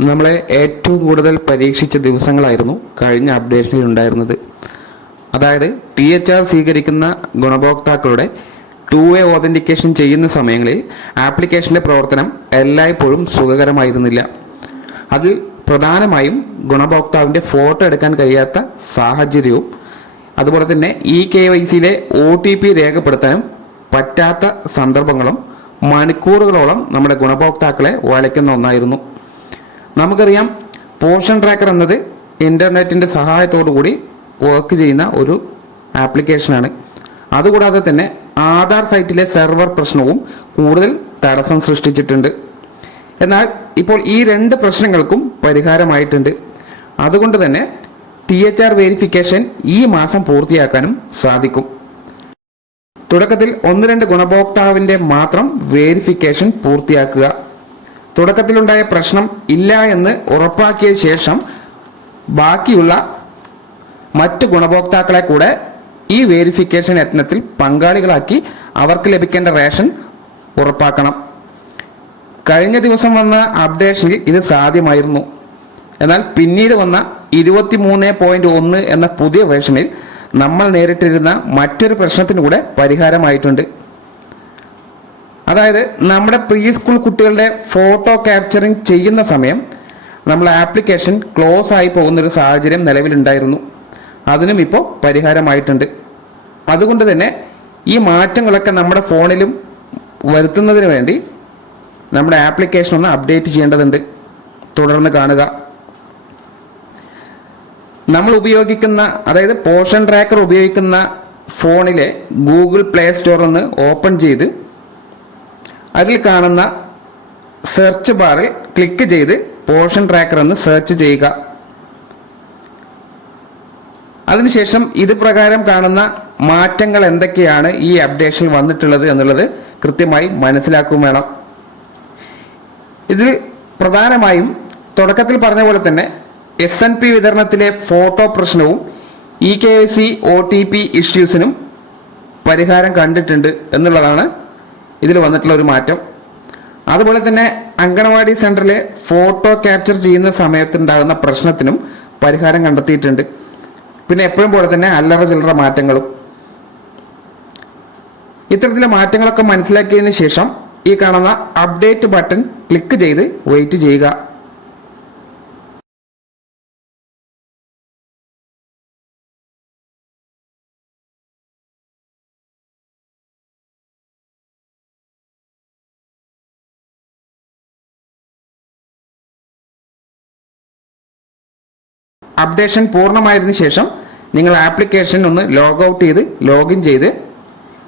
നമ്മളെ ഏറ്റവും കൂടുതൽ പരീക്ഷിച്ച ദിവസങ്ങളായിരുന്നു കഴിഞ്ഞ അപ്ഡേഷനിൽ ഉണ്ടായിരുന്നത്. അതായത് ടി എച്ച് ആർ സ്വീകരിക്കുന്ന ഗുണഭോക്താക്കളുടെ ടു വേ ഓതന്റിക്കേഷൻ ചെയ്യുന്ന സമയങ്ങളിൽ ആപ്ലിക്കേഷന്റെ പ്രവർത്തനം എല്ലായ്പ്പോഴും സുഖകരമായിരുന്നില്ല. അതിൽ പ്രധാനമായും ഗുണഭോക്താവിന്റെ ഫോട്ടോ എടുക്കാൻ കഴിയാത്ത സാഹചര്യവും അതുപോലെ തന്നെ ഇ കെ വൈ സിയിലെ ഒ ടി പി രേഖപ്പെടുത്താനും പറ്റാത്ത സന്ദർഭങ്ങളും മണിക്കൂറുകളോളം നമ്മുടെ ഗുണഭോക്താക്കളെ വലയ്ക്കുന്ന ഒന്നായിരുന്നു. നമുക്കറിയാം പോഷൻ ട്രാക്കർ എന്നത് ഇന്റർനെറ്റിന്റെ കൂടി വർക്ക് ചെയ്യുന്ന ഒരു ആപ്ലിക്കേഷനാണ്. അതുകൂടാതെ തന്നെ ആധാർ സൈറ്റിലെ സെർവർ പ്രശ്നവും കൂടുതൽ തടസ്സം സൃഷ്ടിച്ചിട്ടുണ്ട്. എന്നാൽ ഇപ്പോൾ ഈ രണ്ട് പ്രശ്നങ്ങൾക്കും പരിഹാരമായിട്ടുണ്ട്. അതുകൊണ്ട് തന്നെ ടി എച്ച് ആർ വെരിഫിക്കേഷൻ ഈ മാസം പൂർത്തിയാക്കാനും സാധിക്കും. തുടക്കത്തിൽ ഒന്ന് രണ്ട് ഗുണഭോക്താവിന്റെ മാത്രം വേരിഫിക്കേഷൻ പൂർത്തിയാക്കുക. തുടക്കത്തിലുണ്ടായ പ്രശ്നം ഇല്ല എന്ന് ഉറപ്പാക്കിയ ശേഷം ബാക്കിയുള്ള മറ്റ് ഗുണഭോക്താക്കളെ കൂടെ ഈ വേരിഫിക്കേഷൻ യത്നത്തിൽ പങ്കാളികളാക്കി അവർക്ക് ലഭിക്കേണ്ട റേഷൻ ഉറപ്പാക്കണം. കഴിഞ്ഞ ദിവസം വന്ന അപ്ഡേഷനിൽ ഇത് സാധ്യമായിരുന്നു. എന്നാൽ പിന്നീട് വന്ന ഇരുപത്തി മൂന്ന് പോയിന്റ് ഒന്ന് എന്ന പുതിയ വേർഷനിൽ നമ്മൾ നേരിട്ടിരുന്ന മറ്റൊരു പ്രശ്നത്തിന് കൂടെ പരിഹാരമായിട്ടുണ്ട്. അതായത് നമ്മുടെ പ്രീ സ്കൂൾ കുട്ടികളുടെ ഫോട്ടോ ക്യാപ്ചറിങ് ചെയ്യുന്ന സമയം നമ്മൾ ആപ്ലിക്കേഷൻ ക്ലോസ് ആയി പോകുന്ന ഒരു സാഹചര്യം നിലവിലുണ്ടായിരുന്നു. അതിനും ഇപ്പോൾ പരിഹാരമായിട്ടുണ്ട്. അതുകൊണ്ട് തന്നെ ഈ മാറ്റങ്ങളൊക്കെ നമ്മുടെ ഫോണിലും വരുത്തുന്നതിന് വേണ്ടി നമ്മുടെ ആപ്ലിക്കേഷൻ ഒന്ന് അപ്ഡേറ്റ് ചെയ്യേണ്ടതുണ്ട്. തുടർന്ന് കാണുക. നമ്മൾ ഉപയോഗിക്കുന്ന അതായത് പോഷൻ ട്രാക്കർ ഉപയോഗിക്കുന്ന ഫോണിലെ ഗൂഗിൾ പ്ലേ സ്റ്റോർ ഒന്ന് ഓപ്പൺ ചെയ്ത് അതിൽ കാണുന്ന സെർച്ച് ബാറിൽ ക്ലിക്ക് ചെയ്ത് പോർഷൻ ട്രാക്കർ എന്ന് സെർച്ച് ചെയ്യുക. അതിനുശേഷം ഇത് പ്രകാരം കാണുന്ന മാറ്റങ്ങൾ എന്തൊക്കെയാണ് ഈ അപ്ഡേഷനിൽ വന്നിട്ടുള്ളത് എന്നുള്ളത് കൃത്യമായി മനസ്സിലാക്കും വേണം. ഇതിൽ പ്രധാനമായും തുടക്കത്തിൽ പറഞ്ഞ പോലെ തന്നെ എസ് എൻ പി വിതരണത്തിലെ ഫോട്ടോ പ്രശ്നവും E K C O T P ഇഷ്യൂസിനും പരിഹാരം കണ്ടിട്ടുണ്ട് എന്നുള്ളതാണ് ഇതിൽ വന്നിട്ടുള്ള ഒരു മാറ്റം. അതുപോലെ തന്നെ അങ്കണവാടി സെന്ററിലെ ഫോട്ടോ ക്യാപ്ചർ ചെയ്യുന്ന സമയത്തുണ്ടാകുന്ന പ്രശ്നത്തിനും പരിഹാരം കണ്ടെത്തിയിട്ടുണ്ട്. പിന്നെ എപ്പോഴും പോലെ തന്നെ അല്ലറ ചില്ലറ മാറ്റങ്ങളും. ഇത്തരത്തിലെ മാറ്റങ്ങളൊക്കെ മനസ്സിലാക്കിയതിന് ശേഷം ഈ കാണുന്ന അപ്ഡേറ്റ് ബട്ടൺ ക്ലിക്ക് ചെയ്ത് വെയിറ്റ് ചെയ്യുക. അപ്ഡേഷൻ പൂർണമായതിനു ശേഷം നിങ്ങൾ ആപ്ലിക്കേഷൻ ഒന്ന് ലോഗ് ഔട്ട് ചെയ്ത് ലോഗിൻ ചെയ്ത്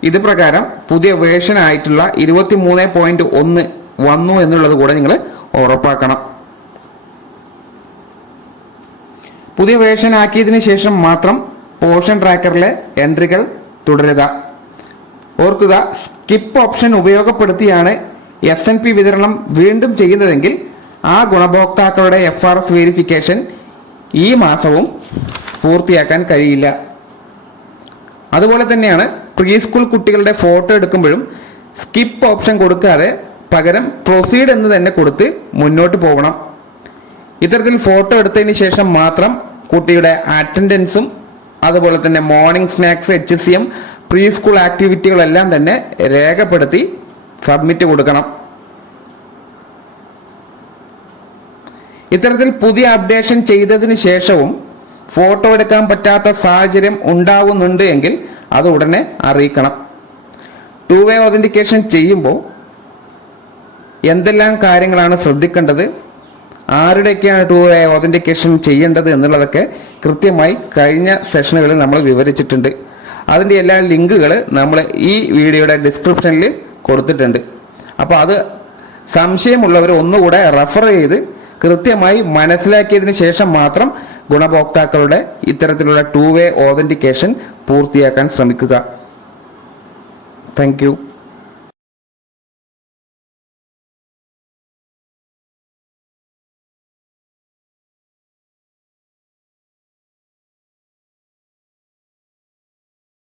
ഇത് പ്രകാരം പുതിയ വേർഷൻ ആയിട്ടുള്ള ഇരുപത്തി മൂന്ന് പോയിന്റ് ഒന്ന് വന്നു എന്നുള്ളത് കൂടെ നിങ്ങൾ ഉറപ്പാക്കണം. പുതിയ വേർഷൻ ആക്കിയതിന് ശേഷം മാത്രം പോർഷൻ ട്രാക്കറിലെ എൻട്രികൾ തുടരുക. ഓർക്കുക സ്കിപ്പ് ഓപ്ഷൻ ഉപയോഗപ്പെടുത്തിയാണ് എസ് എൻ പി വിതരണം വീണ്ടും ചെയ്യുന്നതെങ്കിൽ ആ ഗുണഭോക്താക്കളുടെ എഫ് ആർ എസ് വെരിഫിക്കേഷൻ ഈ മാസവും പൂർത്തിയാക്കാൻ കഴിയില്ല. അതുപോലെ തന്നെയാണ് പ്രീ സ്കൂൾ കുട്ടികളുടെ ഫോട്ടോ എടുക്കുമ്പോഴും സ്കിപ്പ് ഓപ്ഷൻ കൊടുക്കാതെ പകരം പ്രൊസീഡ് എന്ന് തന്നെ കൊടുത്ത് മുന്നോട്ട് പോകണം. ഇത്തരത്തിൽ ഫോട്ടോ എടുത്തതിന് ശേഷം മാത്രം കുട്ടിയുടെ അറ്റൻഡൻസും അതുപോലെ തന്നെ morning snacks H C M pre school ആക്ടിവിറ്റികളെല്ലാം തന്നെ രേഖപ്പെടുത്തി സബ്മിറ്റ് കൊടുക്കണം. ഇത്തരത്തിൽ പുതിയ അപ്ഡേഷൻ ചെയ്തതിന് ശേഷവും ഫോട്ടോ എടുക്കാൻ പറ്റാത്ത സാഹചര്യം ഉണ്ടാവുന്നുണ്ട് എങ്കിൽ അത് ഉടനെ അറിയിക്കണം. ടു വേ ഒതന്റിക്കേഷൻ ചെയ്യുമ്പോൾ എന്തെല്ലാം കാര്യങ്ങളാണ് ശ്രദ്ധിക്കേണ്ടത്? ആരുടെയൊക്കെയാണ് ടു വേ ഒതന്റിക്കേഷൻ ചെയ്യേണ്ടത് എന്നുള്ളതൊക്കെ കൃത്യമായി കഴിഞ്ഞ സെഷനുകളിൽ നമ്മൾ വിവരിച്ചിട്ടുണ്ട്. അതിന്റെ എല്ലാ ലിങ്കുകൾ നമ്മൾ ഈ വീഡിയോയുടെ ഡിസ്ക്രിപ്ഷനിൽ കൊടുത്തിട്ടുണ്ട്. അപ്പോൾ അത് സംശയമുള്ളവർ ഒന്നുകൂടെ റെഫർ ചെയ്ത് കൃത്യമായി മനസ്സിലാക്കിയതിന് ശേഷം മാത്രം ഗുണഭോക്താക്കളുടെ ഇത്തരത്തിലുള്ള ടു വേ ഓതന്റിക്കേഷൻ പൂർത്തിയാക്കാൻ ശ്രമിക്കുക. താങ്ക്